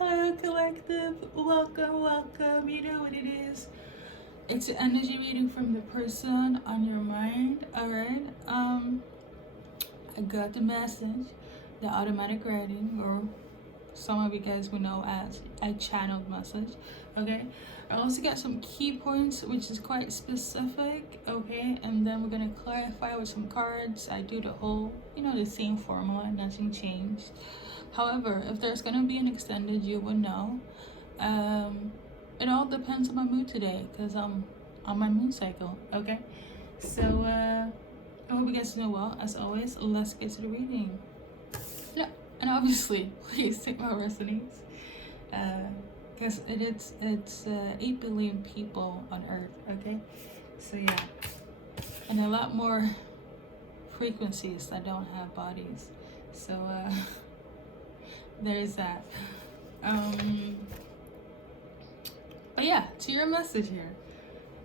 Hello, collective. Welcome. You know what it is. It's an energy reading from the person on your mind. Alright. I got the message, the automatic writing, or some of you guys will know as a channeled message. Okay. I also got some key points, which is quite specific. Okay, and then we're gonna clarify with some cards. I do the whole, the same formula, nothing changed. However, if there's gonna be an extended, you would know. It all depends on my mood today, because I'm on my moon cycle. Okay, so I hope you guys know well. As always, let's get to the reading. Yeah, and obviously, please take my resonates, because it's 8 billion people on Earth. Okay, so yeah, and a lot more frequencies that don't have bodies. So there's that. But yeah, to your message here,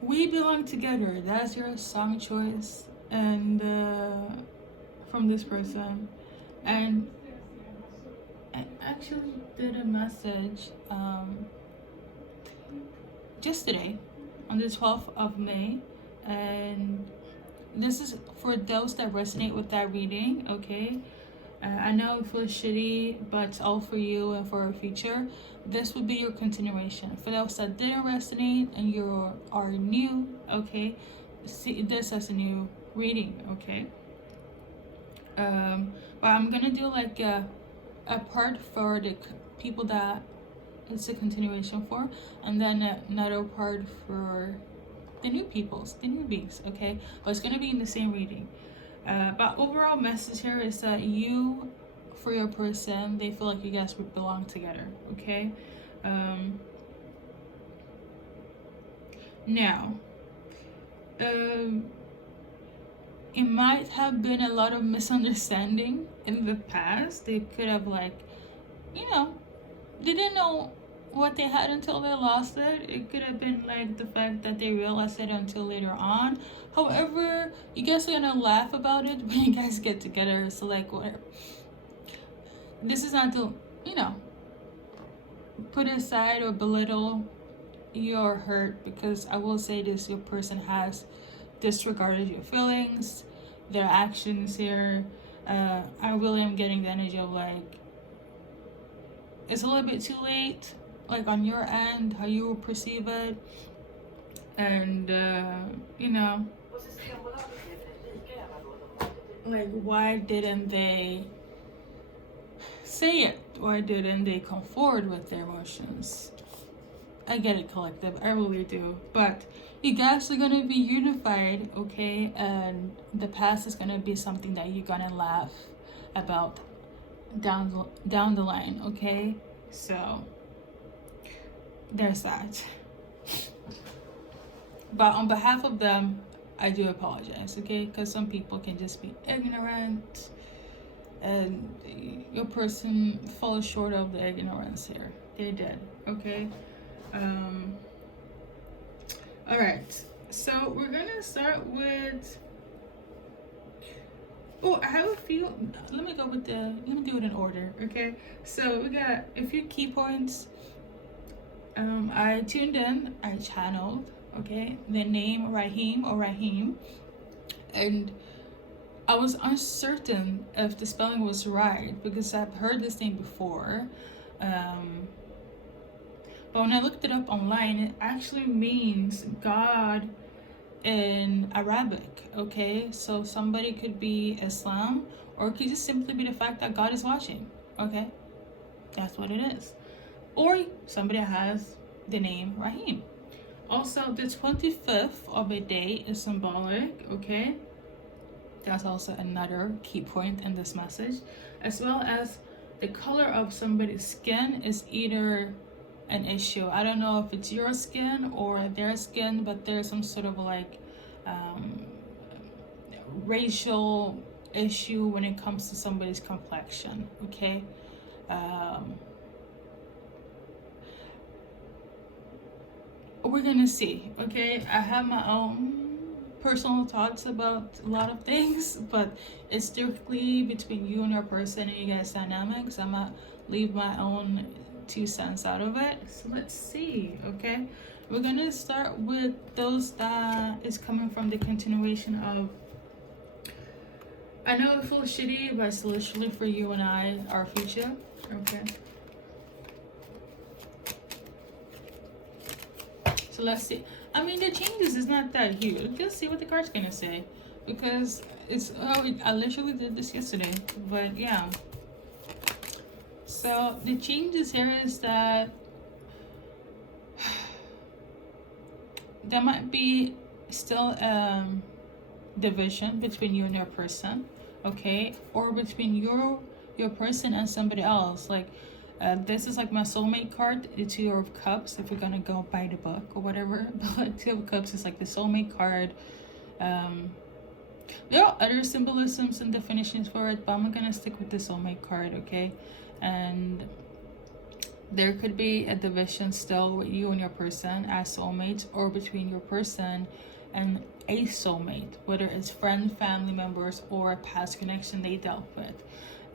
we belong together. That's your song choice, and from this person. And I actually did a message just today on the 12th of May, and this is for those that resonate with that reading. Okay, I know it feels shitty, but it's all for you and for our future. This would be your continuation. For those that didn't resonate and you are new, okay, see this as a new reading. Okay, but I'm gonna do like a part for the people that it's a continuation for, and then another part for the new peoples, the newbies. Okay, but it's gonna be in the same reading. But overall message here is that you, for your person, they feel like you guys belong together. Okay, now it might have been a lot of misunderstanding in the past. They could have they didn't know what they had until they lost it. It could have been like the fact that they realized it until later on. However, you guys are gonna laugh about it when you guys get together. So like, whatever. This is not to, put aside or belittle your hurt, because I will say this: your person has disregarded your feelings, their actions here. I really am getting the energy of like, it's a little bit too late, like on your end, how you will perceive it, and like, why didn't they say it? Why didn't they come forward with their emotions? I get it, collective, I really do. But you guys are gonna be unified, okay? And the past is gonna be something that you're gonna laugh about down the line. Okay, so there's that. But on behalf of them, I do apologize, okay? Because some people can just be ignorant, and your person falls short of the ignorance here. They did, okay? All right, so we're gonna start with, I have a few. Let me do it in order. Okay, so we got a few key points. I tuned in, I channeled, okay, the name Rahim, and I was uncertain if the spelling was right because I've heard this name before. But when I looked it up online, it actually means God in Arabic. Okay, so somebody could be Islam, or it could just simply be the fact that God is watching. Okay, that's what it is. Or somebody has the name Rahim. Also, the 25th of a day is symbolic. Okay, that's also another key point in this message, as well as the color of somebody's skin is either an issue. I don't know if it's your skin or their skin, but there's some sort of like racial issue when it comes to somebody's complexion. Okay, we're gonna see. Okay, I have my own personal thoughts about a lot of things, but it's strictly between you and your person and you guys' dynamics. I'm gonna leave my own 2 cents out of it. So let's see, okay? We're gonna start with those that is coming from the continuation of, I know it feels shitty, but it's literally for you and I, our future, okay? So let's see. I mean, the changes is not that huge. Let's see what the card's gonna say, because it's, I literally did this yesterday, but yeah. So the changes here is that there might be still division between you and your person, okay, or between your person and somebody else. Like this is like my soulmate card, the Two of Cups, if we're gonna go by the book or whatever. But Two of Cups is like the soulmate card. There are other symbolisms and definitions for it, but I'm gonna stick with the soulmate card, okay? And there could be a division still with you and your person as soulmates, or between your person and a soulmate, whether it's friend, family members, or a past connection they dealt with.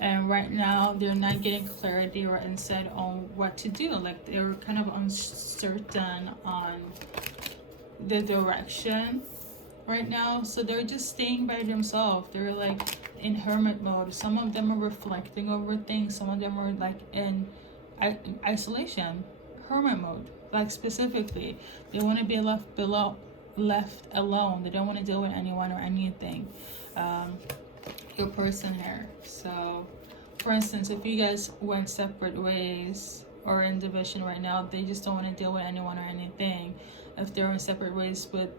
And right now they're not getting clarity or insight on what to do. Like they're kind of uncertain on the direction right now, so they're just staying by themselves. They're like in hermit mode. Some of them are reflecting over things, some of them are like in isolation, hermit mode. Like specifically, they want to be left alone. They don't want to deal with anyone or anything. Your person here. So for instance, if you guys went separate ways or in division right now, they just don't want to deal with anyone or anything. If they're in separate ways with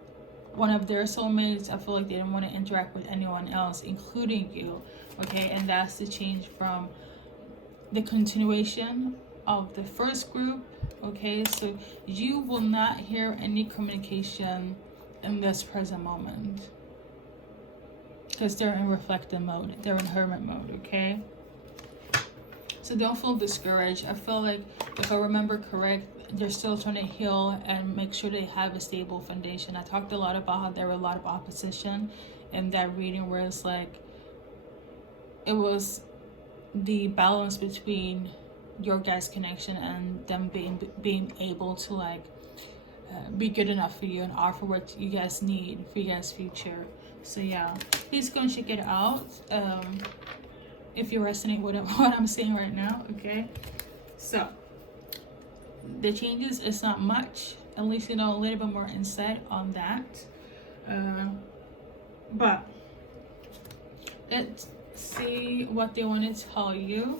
one of their soulmates, I feel like they don't want to interact with anyone else, including you, okay? And that's the change from the continuation of the first group, okay? So you will not hear any communication in this present moment, because they're in reflective mode, they're in hermit mode, okay? So don't feel discouraged. I feel like, if I remember correct, they're still trying to heal and make sure they have a stable foundation. I talked a lot about how there were a lot of opposition in that reading, where it's like it was the balance between your guys' connection and them being able to like be good enough for you and offer what you guys need for you guys' future. So yeah, please go and check it out if you resonate with what I'm saying right now, okay? So the changes is not much, at least you know a little bit more insight on that. But let's see what they want to tell you.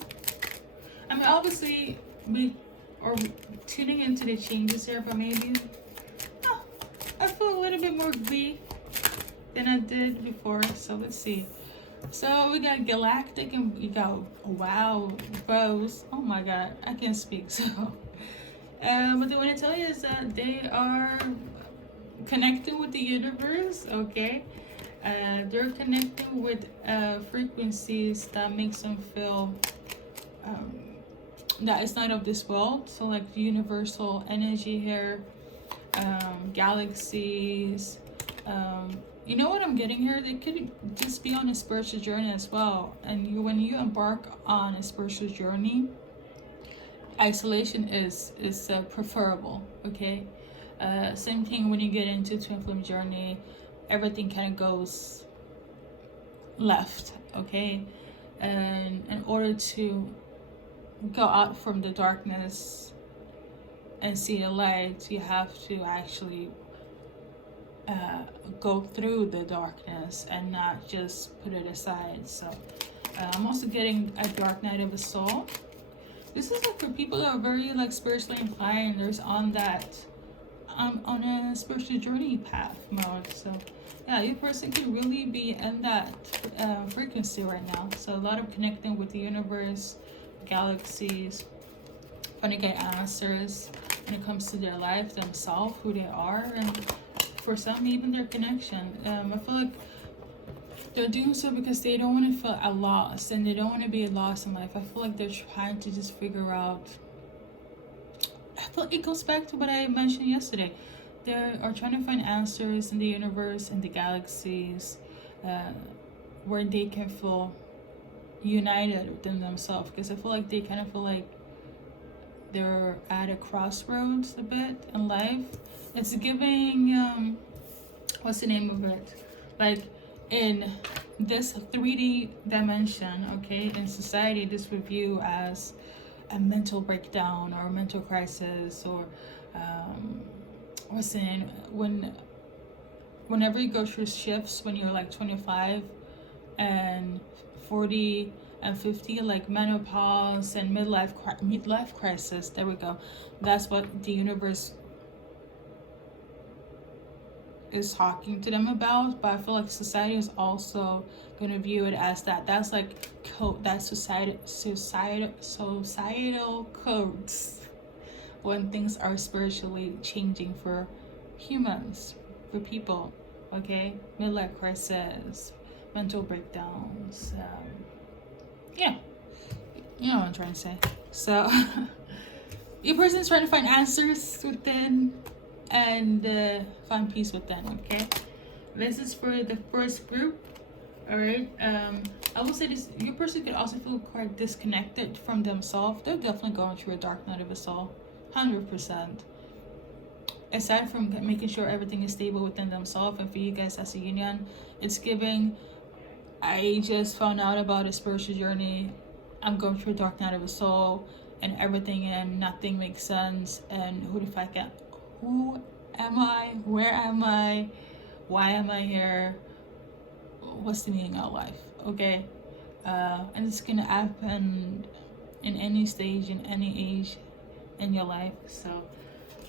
I mean, obviously we are tuning into the changes here, but maybe I feel a little bit more glee than I did before. So let's see. So we got galactic and we got wow rose. Oh my god, I can't speak. So what they want to tell you is that they are connecting with the universe, okay? They're connecting with frequencies that makes them feel that it's not of this world. So like universal energy here, galaxies, you know what I'm getting here? They could just be on a spiritual journey as well. And when you embark on a spiritual journey, isolation is preferable, okay? Same thing when you get into twin flame journey, everything kind of goes left, okay? And in order to go out from the darkness and see the light, you have to actually go through the darkness and not just put it aside. So I'm also getting a dark night of the soul. This is like for people that are very like spiritually inclined. There's on that on a spiritual journey path mode. So yeah, your person can really be in that frequency right now. So a lot of connecting with the universe, galaxies, trying to get answers when it comes to their life, themselves, who they are, and for some even their connection. I feel like they're doing so because they don't want to feel a loss, and they don't want to be lost in life. I feel like they're trying to just figure out, I feel like it goes back to what I mentioned yesterday. They are trying to find answers in the universe and the galaxies, where they can feel united within themselves. Because I feel like they kind of feel like they're at a crossroads a bit in life. It's giving what's the name of it? Like in this 3D dimension, okay, in society, this would view as a mental breakdown or a mental crisis, or what's in whenever you go through shifts when you're like 25 and 40 and 50, like menopause and midlife crisis. There we go. That's what the universe is talking to them about. But I feel like society is also going to view it as that. That's like that's societal codes when things are spiritually changing for humans, for people. Okay, midlife crisis, mental breakdowns. Yeah, you know what I'm trying to say. So your person's trying to find answers within and find peace within. Okay, this is for the first group. All right. I will say this: your person could also feel quite disconnected from themselves. They're definitely going through a dark night of the soul, 100%. Aside from making sure everything is stable within themselves, and for you guys as a union, it's giving, I just found out about a spiritual journey. I'm going through a dark night of the soul, and everything and nothing makes sense. And who am I? Where am I? Why am I here? What's the meaning of life? Okay, and it's gonna happen in any stage, in any age in your life. So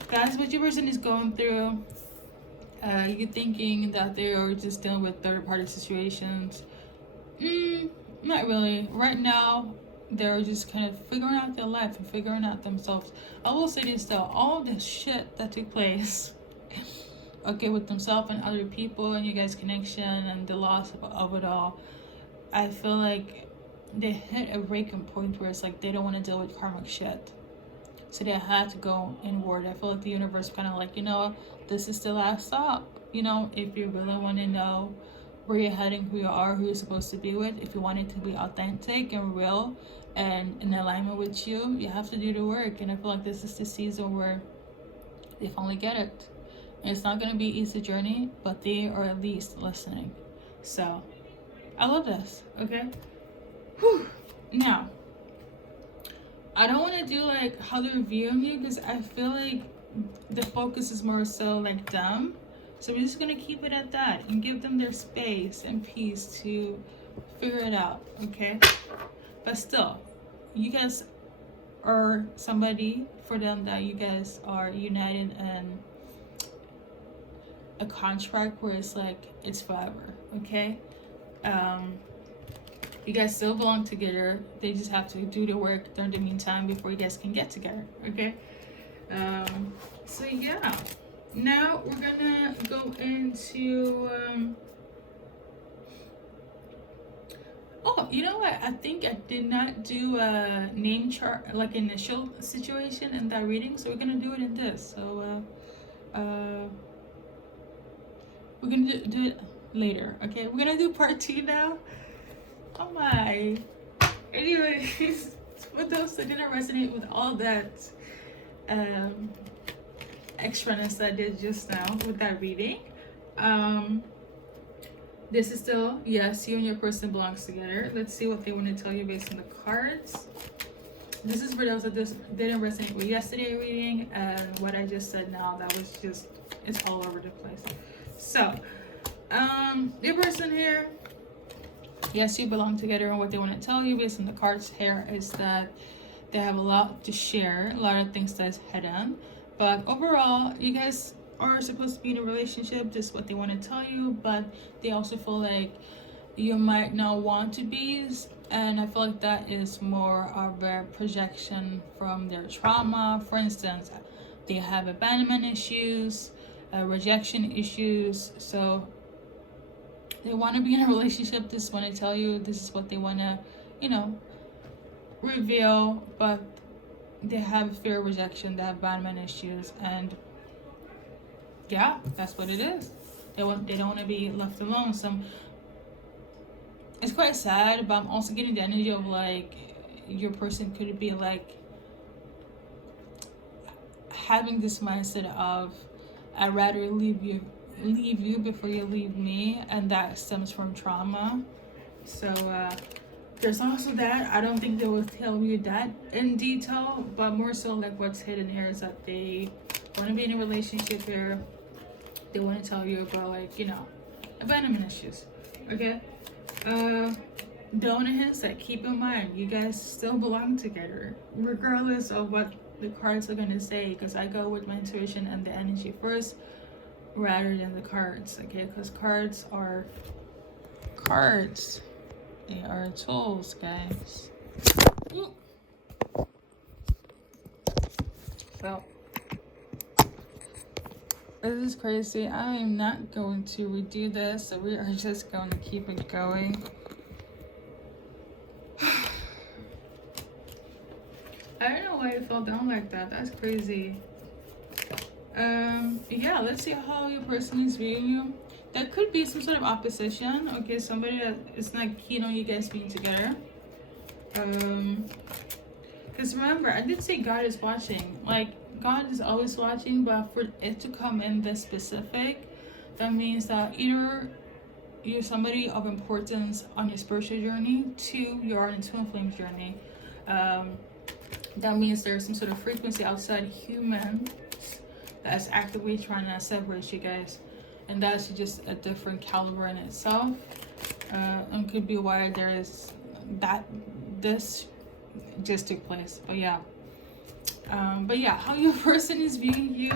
that's what your person is going through. You're thinking that they are just dealing with third-party situations. Not really. Right now, they're just kind of figuring out their life and figuring out themselves. I will say this though, all the shit that took place, okay, with themselves and other people and you guys' connection and the loss of it all, I feel like they hit a breaking point where it's like they don't want to deal with karmic shit. So they had to go inward. I feel like the universe kind of like, this is the last stop. If you really want to know where you're heading, who you are, who you're supposed to be with, if you want it to be authentic and real and in alignment with you, you have to do the work. And I feel like this is the season where they finally get it. And it's not going to be an easy journey, but they are at least listening. So I love this. Okay. Whew. Now, I don't want to do like how they're viewing you, because I feel like the focus is more so like them. So we're just going to keep it at that and give them their space and peace to figure it out. Okay. But still, you guys are somebody for them that you guys are united in a contract where it's like it's forever. Okay. You guys still belong together. They just have to do the work during the meantime before you guys can get together. Okay. So yeah, now we're gonna go into oh, you know what, I think I did not do a name chart like in the show situation in that reading, so we're gonna do it in this. So we're gonna do it later. Okay, we're gonna do part 2 now. Oh my. Anyways, for those that didn't resonate with all that extraness I did just now with that reading, this is still, yes, you and your person belongs together. Let's see what they want to tell you based on the cards. This is for those that just didn't resonate with yesterday reading, and what I just said now, that was just, it's all over the place. So your person here, yes, you belong together, and what they want to tell you based on the cards here is that they have a lot to share, a lot of things that's hidden. But overall, you guys are supposed to be in a relationship. This is what they want to tell you, but they also feel like you might not want to be. And I feel like that is more of a projection from their trauma. For instance, they have abandonment issues, rejection issues. So they want to be in a relationship. This is what I tell you. This is what they want to, reveal. But they have fear of rejection. They have abandonment issues, and yeah, that's what it is. They don't want to be left alone. It's quite sad, but I'm also getting the energy of like your person could be like having this mindset of I'd rather leave you before you leave me, and that stems from trauma. So there's also that. I don't think they will tell you that in detail, but more so like what's hidden here is that they want to be in a relationship here. They want to tell you about, like, you know, abandonment issues. Okay. The only hints that keep in mind, you guys still belong together, regardless of what the cards are gonna say. Because I go with my intuition and the energy first, rather than the cards. Okay, because cards are cards. They are tools, guys. So this is crazy. I am not going to redo this, so we are just going to keep it going. I don't know why it fell down like that. That's crazy. Yeah, let's see how your person is viewing you. There could be some sort of opposition. Okay, somebody that is not keen on you guys being together. Because remember, I did say God is watching. Like, God is always watching, but for it to come in this specific, that means that either you're somebody of importance on your spiritual journey, two, you're on a twin flame journey. That means there's some sort of frequency outside human that's actively trying to separate you guys, and that's just a different caliber in itself. And could be why there is that this just took place. But yeah, how your person is viewing you.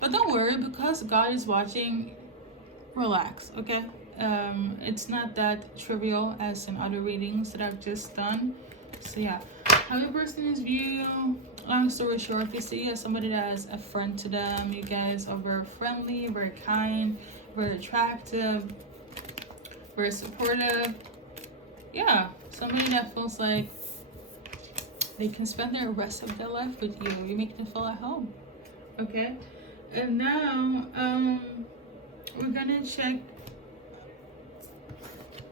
But don't worry, because God is watching. Relax, okay? It's not that trivial as in other readings that I've just done. So yeah, how your person is viewing you. Long story short, if you see somebody that is a friend to them, you guys are very friendly, very kind, very attractive, very supportive. Yeah, somebody that feels like they can spend the rest of their life with you. You make them feel at home. Okay? And now, we're gonna check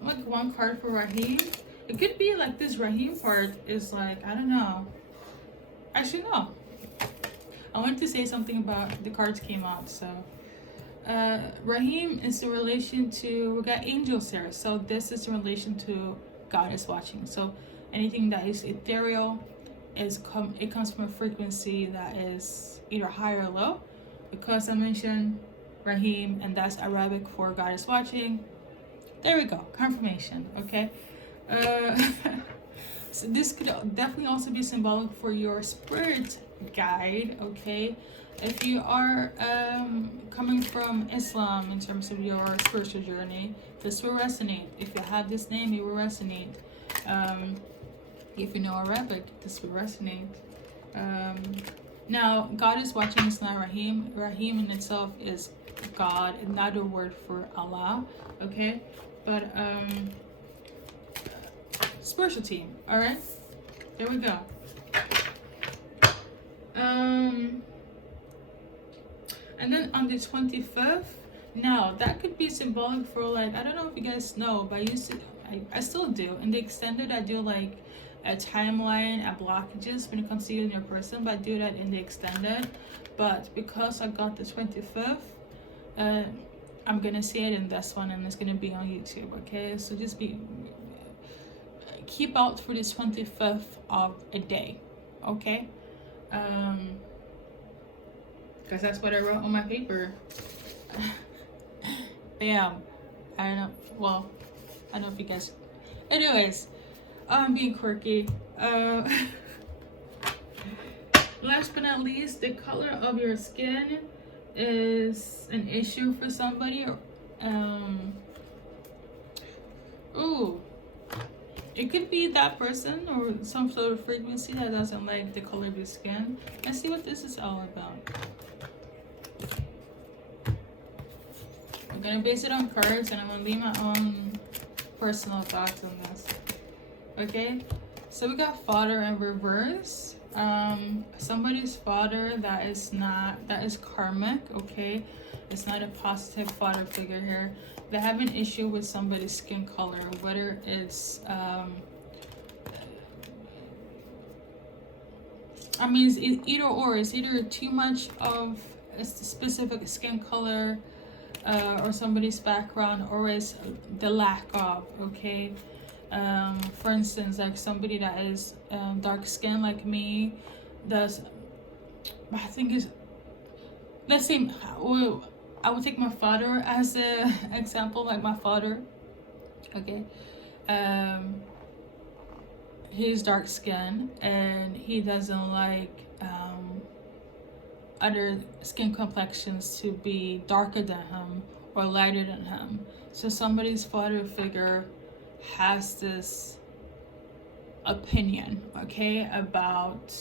like one card for Rahim. It could be like this Rahim part is like, I don't know. Actually, no. I wanted to say something about the cards came out. So, Rahim is in relation to, we got angels here. So this is in relation to God is watching. So anything that is ethereal it comes from a frequency that is either high or low. Because I mentioned Rahim, and that's Arabic for God is watching. There we go, confirmation. Okay. So this could definitely also be symbolic for your spirit guide. Okay, if you are coming from Islam in terms of your spiritual journey, this will resonate. If you have this name, it will resonate. If you know Arabic, this will resonate. Now, God is watching is not Rahim. Rahim in itself is God, another word for Allah. Okay, but spiritual team. All right, there we go. And then on the 25th, now that could be symbolic for, like, I don't know if you guys know, but I still do. In the extended, I do like a timeline at blockages when it comes to you and your person, but I do that in the extended. But because I got the 25th, I'm gonna see it in this one, and it's gonna be on YouTube. Okay, so just keep out for the 25th of a day. Okay, because that's what I wrote on my paper. Yeah, I don't know. Well, I don't know if you guys. Anyways, I'm being quirky. Last but not least, the color of your skin is an issue for somebody. Ooh, it could be that person or some sort of frequency that doesn't like the color of your skin. Let's see what this is all about. I'm gonna base it on cards, and I'm gonna leave my own personal thoughts on this. Okay, so we got father in reverse. Somebody's father that is karmic. Okay, it's not a positive father figure here. They have an issue with somebody's skin color, whether it's I mean, it's either or. It's either too much of a specific skin color or somebody's background, or it's the lack of, okay? For instance, like somebody that is dark skinned like me, does, I think is, let's say, I would take my father as an example, like my father, okay? He's dark skinned and he doesn't like other skin complexions to be darker than him or lighter than him. So somebody's father figure has this opinion, okay, about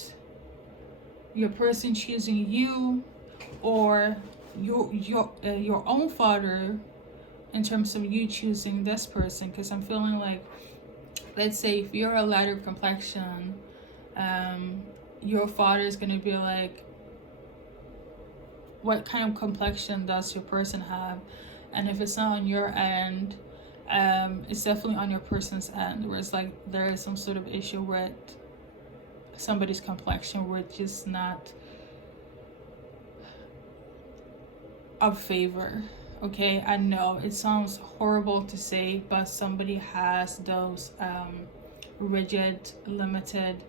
your person choosing you, or your own father in terms of you choosing this person. Because I'm feeling like, let's say if you're a lighter complexion, your father is going to be like, what kind of complexion does your person have? And if it's not on your end, it's definitely on your person's end, where it's like there is some sort of issue with somebody's complexion, which is not of favor. Okay, I know it sounds horrible to say, but somebody has those rigid, limited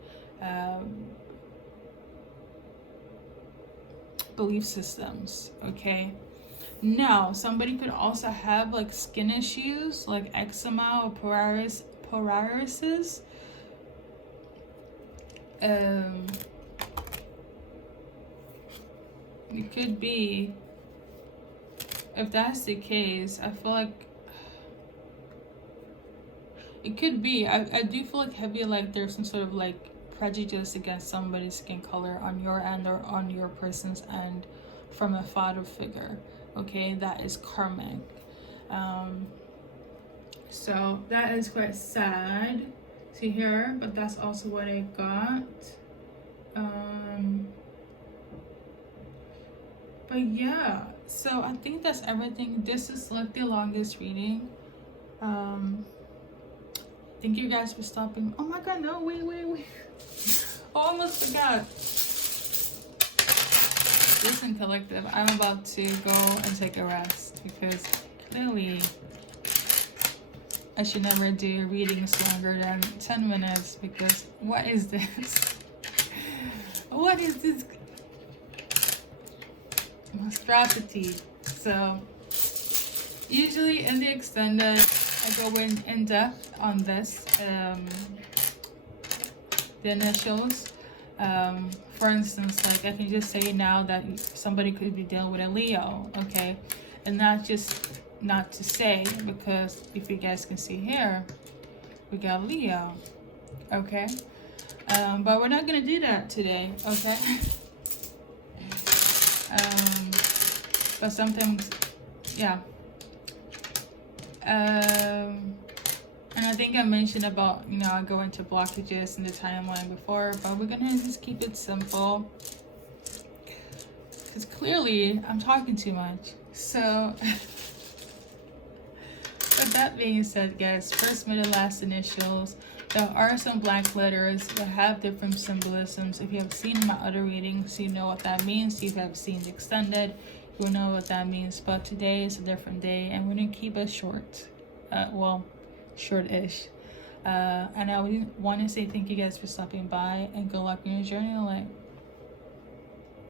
belief systems, okay? Now, somebody could also have like skin issues like eczema or psoriasis. It could be, if that's the case, I feel like it could be, I do feel like heavy, like there's some sort of like prejudice against somebody's skin color on your end or on your person's end from a father figure, okay? That is karmic. So that is quite sad to hear, but that's also what I got. But yeah, so I think that's everything. This is like the longest reading. Thank you guys for stopping. Oh my god, no, wait. I almost forgot. Listen, collective, I'm about to go and take a rest because clearly I should never do readings longer than 10 minutes because what is this? What is this monstrosity? So usually in the extended, I go in depth on this, the initials. For instance, like I can just say now that somebody could be dealing with a Leo, okay? And not to say, because if you guys can see here, we got Leo, okay? But we're not gonna do that today, okay? But sometimes, yeah. And I think I mentioned about, I go into blockages in the timeline before, but we're gonna just keep it simple. Because clearly, I'm talking too much. So, with that being said, guys, first, middle, last initials. There are some blank letters that have different symbolisms. If you have seen my other readings, you know what that means. If you have seen the extended, you'll know what that means. But today is a different day, and we're gonna keep it short. Short-ish. And I want to say thank you guys for stopping by, and good luck in your journey in life.